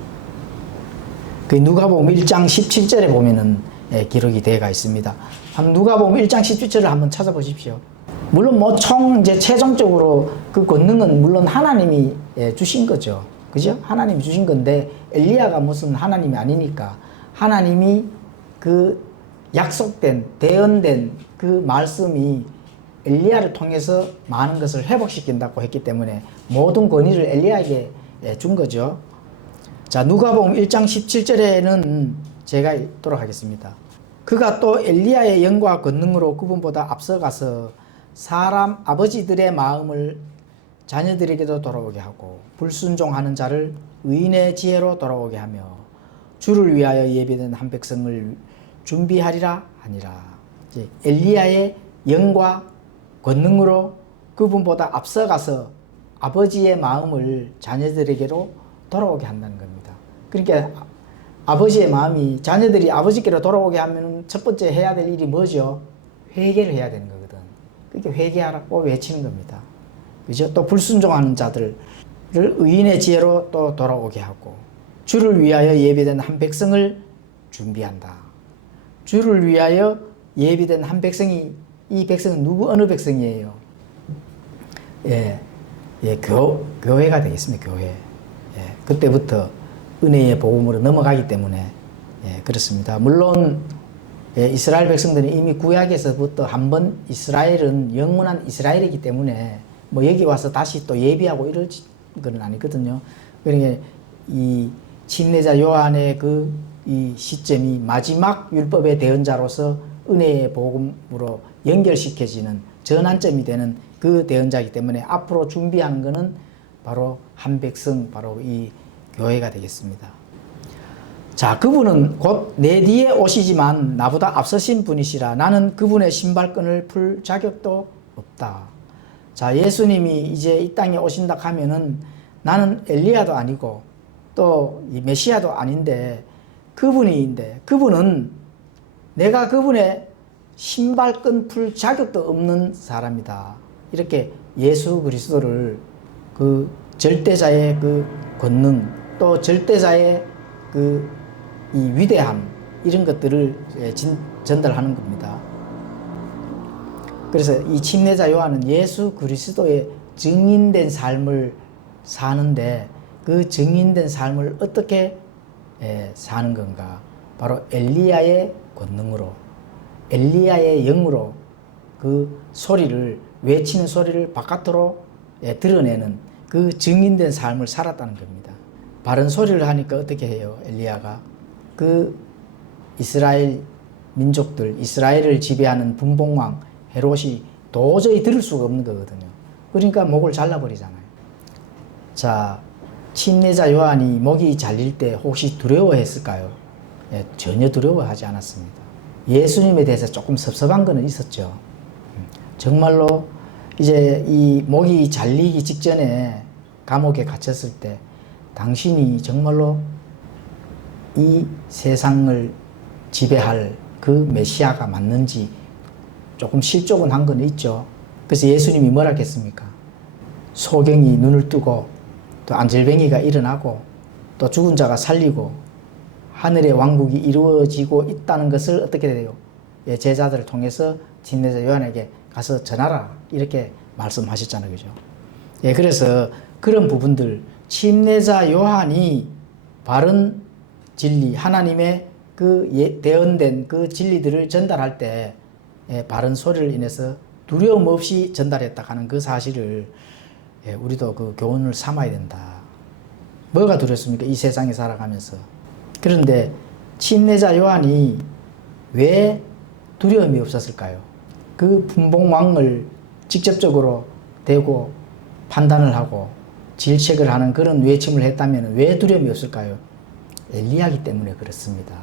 그 누가복음 1장 17절에 보면은 기록이 되어가 있습니다. 누가복음 1장 17절을 한번 찾아보십시오. 물론 이제 최종적으로 그 권능은 물론 하나님이 주신 거죠. 그죠? 하나님이 주신 건데 엘리야가 무슨 하나님이 아니니까 하나님이 그 약속된, 대언된 그 말씀이 엘리야를 통해서 많은 것을 회복시킨다고 했기 때문에 모든 권위를 엘리야에게 준 거죠. 자, 누가복음 1장 17절에는 제가 읽도록 하겠습니다. 그가 또 엘리야의 영과 권능으로 그분보다 앞서가서 사람 아버지들의 마음을 자녀들에게도 돌아오게 하고 불순종하는 자를 의인의 지혜로 돌아오게 하며 주를 위하여 예비된 한 백성을 준비하리라 하니라. 이제 엘리야의 영과 권능으로 그분보다 앞서가서 아버지의 마음을 자녀들에게로 돌아오게 한다는 겁니다. 그러니까 아버지의 마음이 자녀들이 아버지께로 돌아오게 하면 첫 번째 해야 될 일이 뭐죠? 회개를 해야 되는 거거든. 그러니까 회개하라고 외치는 겁니다. 그죠? 또 불순종하는 자들을 의인의 지혜로 또 돌아오게 하고, 주를 위하여 예비된 한 백성을 준비한다. 주를 위하여 예비된 한 백성이, 이 백성은 어느 백성이에요? 교회가 되겠습니다. 교회. 그때부터 은혜의 복음으로 넘어가기 때문에 그렇습니다. 물론 이스라엘 백성들은 이미 구약에서부터 한번 이스라엘은 영원한 이스라엘이기 때문에 뭐 여기 와서 다시 또 예비하고 이럴 건 아니거든요. 그러니까 이 침례자 요한의 이 시점이 마지막 율법의 대언자로서 은혜의 복음으로 연결시켜지는 전환점이 되는 그 대언자이기 때문에 앞으로 준비하는 것은 바로 한 백성, 바로 이 교회가 되겠습니다. 자, 그분은 곧 내 뒤에 오시지만 나보다 앞서신 분이시라. 나는 그분의 신발끈을 풀 자격도 없다. 자, 예수님이 이제 이 땅에 오신다 하면은 나는 엘리야도 아니고 또 이 메시아도 아닌데 그분은 내가 그분의 신발끈 풀 자격도 없는 사람이다. 이렇게 예수 그리스도를 그 절대자의 그 권능, 또 절대자의 이 위대함, 이런 것들을 전달하는 겁니다. 그래서 이 침례자 요한은 예수 그리스도의 증인된 삶을 사는데, 그 증인된 삶을 어떻게 사는 건가? 바로 엘리야의 권능으로, 엘리야의 영으로 그 소리를, 외치는 소리를 바깥으로 드러내는 그 증인된 삶을 살았다는 겁니다. 바른 소리를 하니까 어떻게 해요? 엘리야가 그 이스라엘 민족들, 이스라엘을 지배하는 분봉왕 헤롯이 도저히 들을 수가 없는 거거든요. 그러니까 목을 잘라버리잖아요. 자, 침례자 요한이 목이 잘릴 때 혹시 두려워했을까요? 전혀 두려워하지 않았습니다. 예수님에 대해서 조금 섭섭한 거는 있었죠. 정말로 이제 이 목이 잘리기 직전에 감옥에 갇혔을 때 당신이 정말로 이 세상을 지배할 그 메시아가 맞는지 조금 실족은 한 건 있죠. 그래서 예수님이 뭐라 했습니까? 소경이 눈을 뜨고 또 안절뱅이가 일어나고 또 죽은 자가 살리고 하늘의 왕국이 이루어지고 있다는 것을 어떻게 돼요? 제자들을 통해서 침례자 요한에게 가서 전하라, 이렇게 말씀하셨잖아요. 그죠? 그래서 그런 부분들, 침례자 요한이 바른 진리, 하나님의 그 대언된 그 진리들을 전달할 때 바른 소리를 인해서 두려움 없이 전달했다 하는 그 사실을 우리도 그 교훈을 삼아야 된다. 뭐가 두렵습니까? 이 세상에 살아가면서. 그런데 침례자 요한이 왜 두려움이 없었을까요? 그 분봉왕을 직접적으로 대고 판단을 하고 질책을 하는 그런 외침을 했다면 왜 두려움이 없을까요? 엘리야이기 때문에 그렇습니다.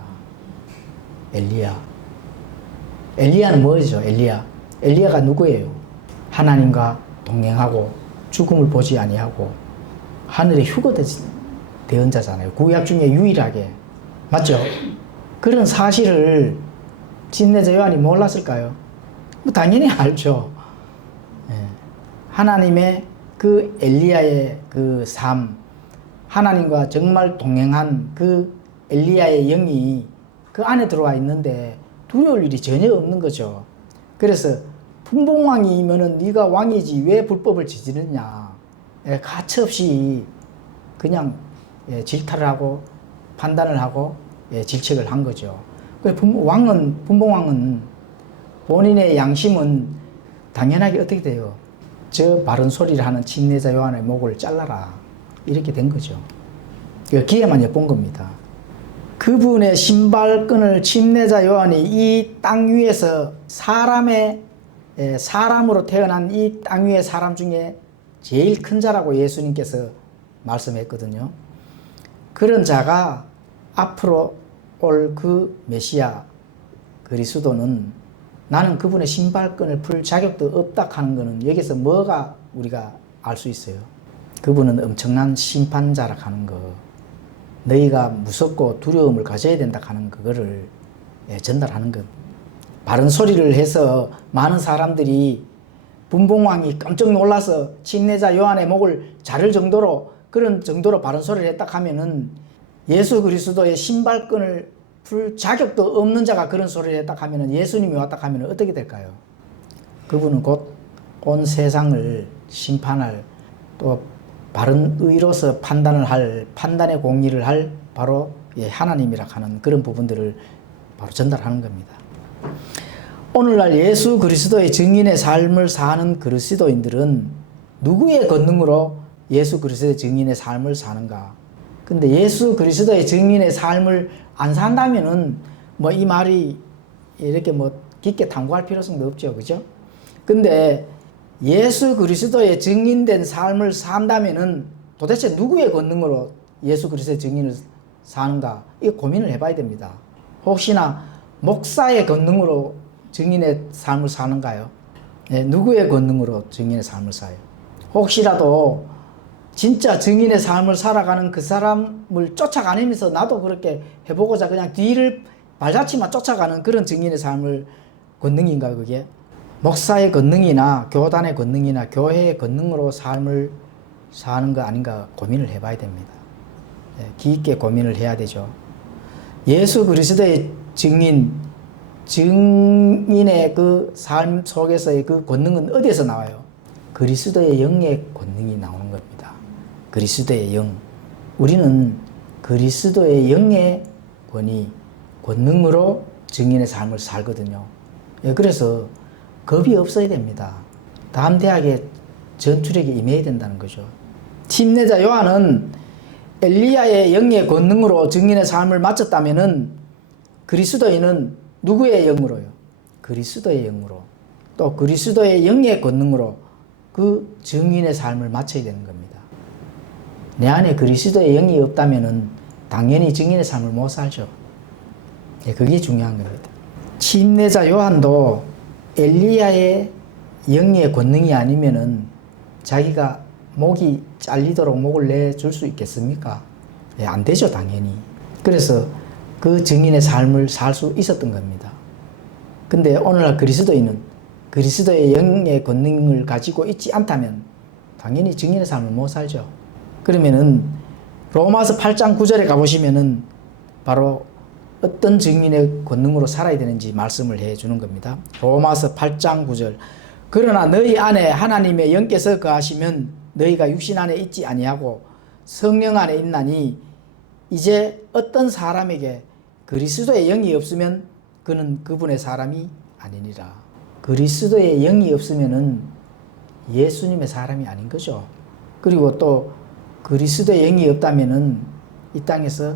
엘리야는 뭐죠? 엘리야가 누구예요? 하나님과 동행하고 죽음을 보지 아니하고 하늘의 휴거된 대언자잖아요. 구약 중에 유일하게. 맞죠? 그런 사실을 침례자 요한이 몰랐을까요? 뭐 당연히 알죠. 하나님의 그 엘리야의 그 삶, 하나님과 정말 동행한 그 엘리야의 영이 그 안에 들어와 있는데 두려울 일이 전혀 없는 거죠. 그래서 분봉왕이면은 네가 왕이지 왜 불법을 저지르냐, 가차없이 그냥 질타를 하고 판단을 하고 질책을 한 거죠. 분봉왕은 본인의 양심은 당연하게 어떻게 돼요? 저 바른 소리를 하는 침례자 요한의 목을 잘라라, 이렇게 된 거죠. 기회만 엿본 겁니다. 그분의 신발끈을 침례자 요한이 이 땅 위에서 사람으로 태어난 이 땅 위의 사람 중에 제일 큰 자라고 예수님께서 말씀했거든요. 그런 자가 앞으로 올 그 메시아 그리스도는 나는 그분의 신발끈을 풀 자격도 없다 하는 것은 여기서 뭐가 우리가 알 수 있어요? 그분은 엄청난 심판자라 하는 거, 너희가 무섭고 두려움을 가져야 된다 하는 그거를 전달하는 것. 바른 소리를 해서 많은 사람들이 분봉왕이 깜짝 놀라서 침례자 요한의 목을 자를 정도로 그런 정도로 바른 소리를 했다 하면은 예수 그리스도의 신발끈을 풀 자격도 없는 자가 그런 소리를 했다 하면은 예수님이 왔다 하면은 어떻게 될까요? 그분은 곧 온 세상을 심판할 또 바른 의로서 판단을 할 판단의 공의를 할 바로 하나님이라 하는 그런 부분들을 바로 전달하는 겁니다. 오늘날 예수 그리스도의 증인의 삶을 사는 그리스도인들은 누구의 권능으로 예수 그리스도의 증인의 삶을 사는가? 근데 예수 그리스도의 증인의 삶을 안 산다면은 뭐 이 말이 이렇게 뭐 깊게 탐구할 필요성도 없죠. 그죠? 근데 예수 그리스도의 증인된 삶을 산다면은 도대체 누구의 권능으로 예수 그리스도의 증인을 사는가? 이 고민을 해봐야 됩니다. 혹시나 목사의 권능으로 증인의 삶을 사는가요? 네, 누구의 권능으로 증인의 삶을 사요? 혹시라도 진짜 증인의 삶을 살아가는 그 사람을 쫓아가면서 나도 그렇게 해보고자 그냥 뒤를 발자취만 쫓아가는 그런 증인의 삶을 권능인가요, 그게? 목사의 권능이나 교단의 권능이나 교회의 권능으로 삶을 사는 거 아닌가 고민을 해봐야 됩니다. 깊게 고민을 해야 되죠. 예수 그리스도의 증인의 그 삶 속에서의 그 권능은 어디에서 나와요? 그리스도의 영의 권능이 나오는 겁니다. 그리스도의 영. 우리는 그리스도의 영의 권능으로 증인의 삶을 살거든요. 그래서 겁이 없어야 됩니다. 담대하게 전투력에 임해야 된다는 거죠. 침례자 요한은 엘리야의 영의 권능으로 증인의 삶을 마쳤다면은 그리스도인은 누구의 영으로요? 그리스도의 영으로. 또 그리스도의 영의 권능으로 그 증인의 삶을 마쳐야 되는 겁니다. 내 안에 그리스도의 영이 없다면은 당연히 증인의 삶을 못 살죠. 그게 중요한 겁니다. 침례자 요한도 엘리야의 영의 권능이 아니면은 자기가 목이 잘리도록 목을 내줄 수 있겠습니까? 안 되죠, 당연히. 그래서 그 증인의 삶을 살 수 있었던 겁니다. 근데 오늘날 그리스도인은 그리스도의 영의 권능을 가지고 있지 않다면 당연히 증인의 삶을 못 살죠. 그러면은 로마서 8장 9절에 가보시면은 바로 어떤 증인의 권능으로 살아야 되는지 말씀을 해주는 겁니다. 로마서 8장 9절. 그러나 너희 안에 하나님의 영께서 거하시면 너희가 육신 안에 있지 아니하고 성령 안에 있나니 이제 어떤 사람에게 그리스도의 영이 없으면 그는 그분의 사람이 아니니라. 그리스도의 영이 없으면은 예수님의 사람이 아닌 거죠. 그리고 또 그리스도의 영이 없다면은 이 땅에서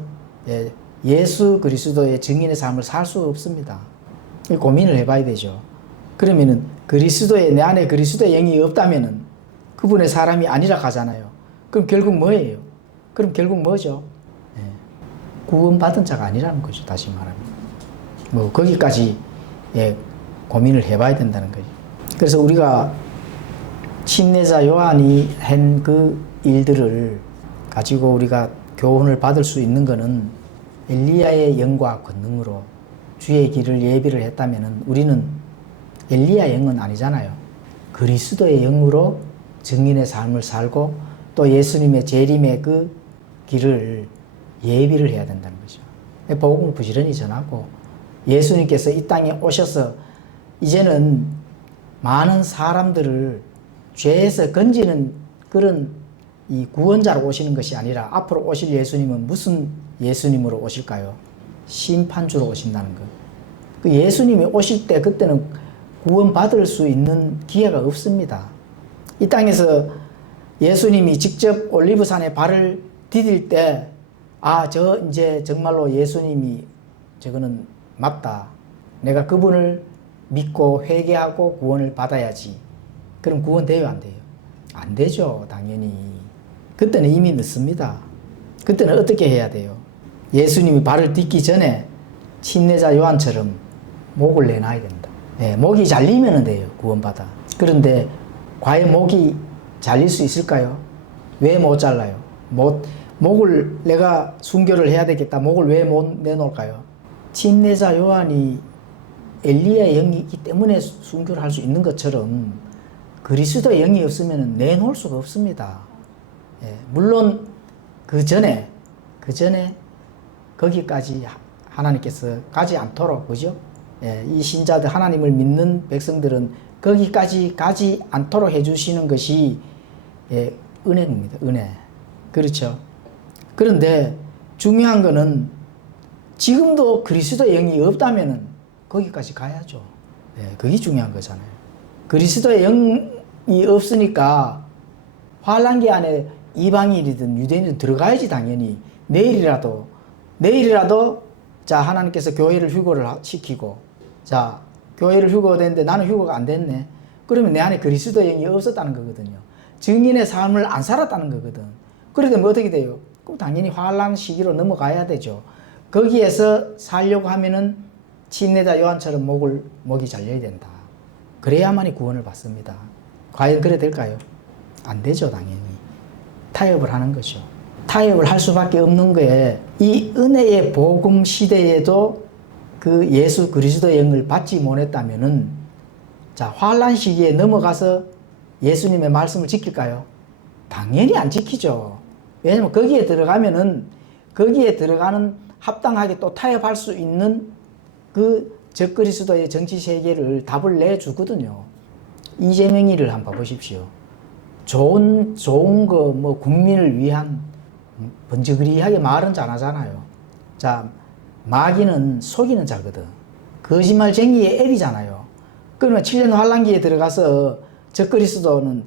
예수 그리스도의 증인의 삶을 살 수 없습니다. 고민을 해봐야 되죠. 그러면은 내 안에 그리스도의 영이 없다면은 그분의 사람이 아니라 가잖아요. 그럼 결국 뭐예요? 그럼 결국 뭐죠? 구원받은 자가 아니라는 거죠. 다시 말하면. 뭐 거기까지 고민을 해봐야 된다는 거죠. 그래서 우리가 침례자 요한이 한 그 일들을 가지고 우리가 교훈을 받을 수 있는 거는 엘리야의 영과 권능으로 주의 길을 예비를 했다면 우리는 엘리야 영은 아니잖아요. 그리스도의 영으로 증인의 삶을 살고 또 예수님의 재림의 그 길을 예비를 해야 된다는 거죠. 복음을 부지런히 전하고 예수님께서 이 땅에 오셔서 이제는 많은 사람들을 죄에서 건지는 그런 이 구원자로 오시는 것이 아니라 앞으로 오실 예수님은 무슨 예수님으로 오실까요? 심판주로 오신다는 것. 그 예수님이 오실 때 그때는 구원받을 수 있는 기회가 없습니다. 이 땅에서 예수님이 직접 올리브산에 발을 디딜 때 이제 정말로 예수님이 저거는 맞다. 내가 그분을 믿고 회개하고 구원을 받아야지. 그럼 구원 돼요, 안 돼요? 안 되죠, 당연히. 그때는 이미 늦습니다. 그때는 어떻게 해야 돼요? 예수님이 발을 딛기 전에 침례자 요한처럼 목을 내놔야 된다. 목이 잘리면 돼요, 구원받아. 그런데 과연 목이 잘릴 수 있을까요? 왜 못 잘라요? 목을 내가 순교를 해야 되겠다. 목을 왜 못 내놓을까요? 침례자 요한이 엘리야의 영이 있기 때문에 순교를 할 수 있는 것처럼 그리스도의 영이 없으면 내놓을 수가 없습니다. 물론 그 전에 거기까지 하나님께서 가지 않도록, 그죠? 이 신자들, 하나님을 믿는 백성들은 거기까지 가지 않도록 해주시는 것이 은혜입니다. 은혜. 그렇죠. 그런데 중요한 거는 지금도 그리스도의 영이 없다면은 거기까지 가야죠. 그게 중요한 거잖아요. 그리스도의 영이 없으니까 환란기 안에 이방인이든 유대인이든 들어가야지. 당연히 내일이라도 자, 하나님께서 교회를 휴거를 시키고, 자, 교회를 휴거됐는데 나는 휴거가 안 됐네. 그러면 내 안에 그리스도의 영이 없었다는 거거든요. 증인의 삶을 안 살았다는 거거든. 그러면 어떻게 돼요? 그럼 당연히 환란 시기로 넘어가야 되죠. 거기에서 살려고 하면은 침례자 요한처럼 목이 잘려야 된다. 그래야만이 구원을 받습니다. 과연 그래 될까요? 안 되죠, 당연히. 타협을 하는 거죠. 타협을 할 수밖에 없는 거에, 이 은혜의 복음 시대에도 그 예수 그리스도의 영을 받지 못했다면은, 자, 환란 시기에 넘어가서 예수님의 말씀을 지킬까요? 당연히 안 지키죠. 왜냐면 거기에 들어가면은, 거기에 들어가는 합당하게 또 타협할 수 있는 그 적그리스도의 정치 세계를 답을 내주거든요. 이재명이를 한번 봐보십시오. 좋은 거, 뭐, 국민을 위한 번쩍거리하게 말은 잘하잖아요. 자, 마귀는 속이는 자거든. 거짓말쟁이의 앱이잖아요. 그러면 7년 환란기에 들어가서 적그리스도는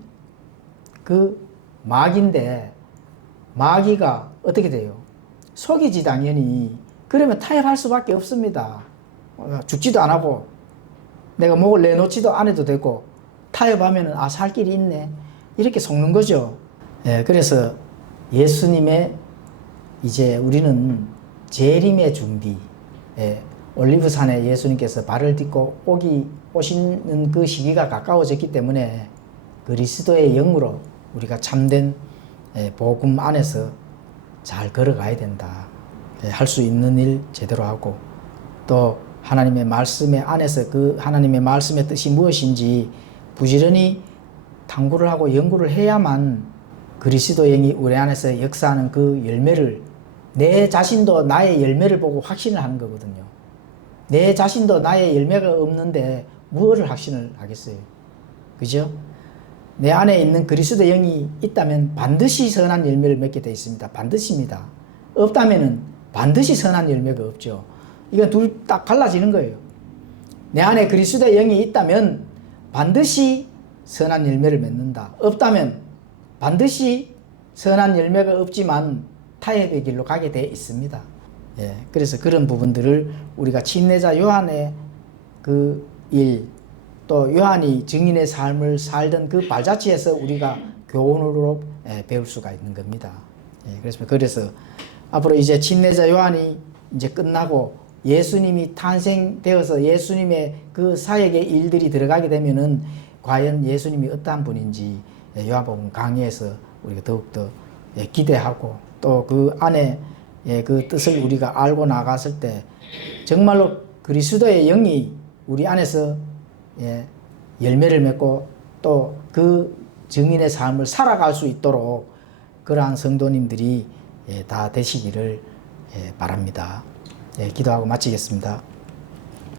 그 마귀인데, 마귀가 어떻게 돼요? 속이지, 당연히. 그러면 타협할 수밖에 없습니다. 죽지도 안 하고, 내가 목을 내놓지도 안 해도 되고, 타협하면은, 아, 살 길이 있네. 이렇게 속는 거죠. 그래서 예수님의, 이제 우리는 재림의 준비, 올리브산에 예수님께서 발을 딛고 오시는 그 시기가 가까워졌기 때문에 그리스도의 영으로 우리가 참된 복음 안에서 잘 걸어가야 된다. 할 수 있는 일 제대로 하고, 또 하나님의 말씀의 안에서 그 하나님의 말씀의 뜻이 무엇인지 부지런히 탐구를 하고 연구를 해야만 그리스도의 영이 우리 안에서 역사하는 그 열매를, 내 자신도 나의 열매를 보고 확신을 하는 거거든요. 내 자신도 나의 열매가 없는데 무엇을 확신을 하겠어요? 그죠? 내 안에 있는 그리스도의 영이 있다면 반드시 선한 열매를 맺게 되어 있습니다. 반드시입니다. 없다면은 반드시 선한 열매가 없죠. 이건 둘 딱 갈라지는 거예요. 내 안에 그리스도의 영이 있다면 반드시 선한 열매를 맺는다. 없다면 반드시 선한 열매가 없지만 타협의 길로 가게 되어 있습니다. 그래서 그런 부분들을 우리가 침례자 요한의 그 일, 또 요한이 증인의 삶을 살던 그 발자취에서 우리가 교훈으로 배울 수가 있는 겁니다. 그래서 앞으로 이제 침례자 요한이 이제 끝나고 예수님이 탄생되어서 예수님의 그 사역의 일들이 들어가게 되면은 과연 예수님이 어떠한 분인지 요한복음 강의에서 우리가 더욱더 기대하고, 또 그 안에 그 뜻을 우리가 알고 나갔을 때 정말로 그리스도의 영이 우리 안에서 열매를 맺고 또 그 증인의 삶을 살아갈 수 있도록 그러한 성도님들이 다 되시기를 바랍니다. 기도하고 마치겠습니다.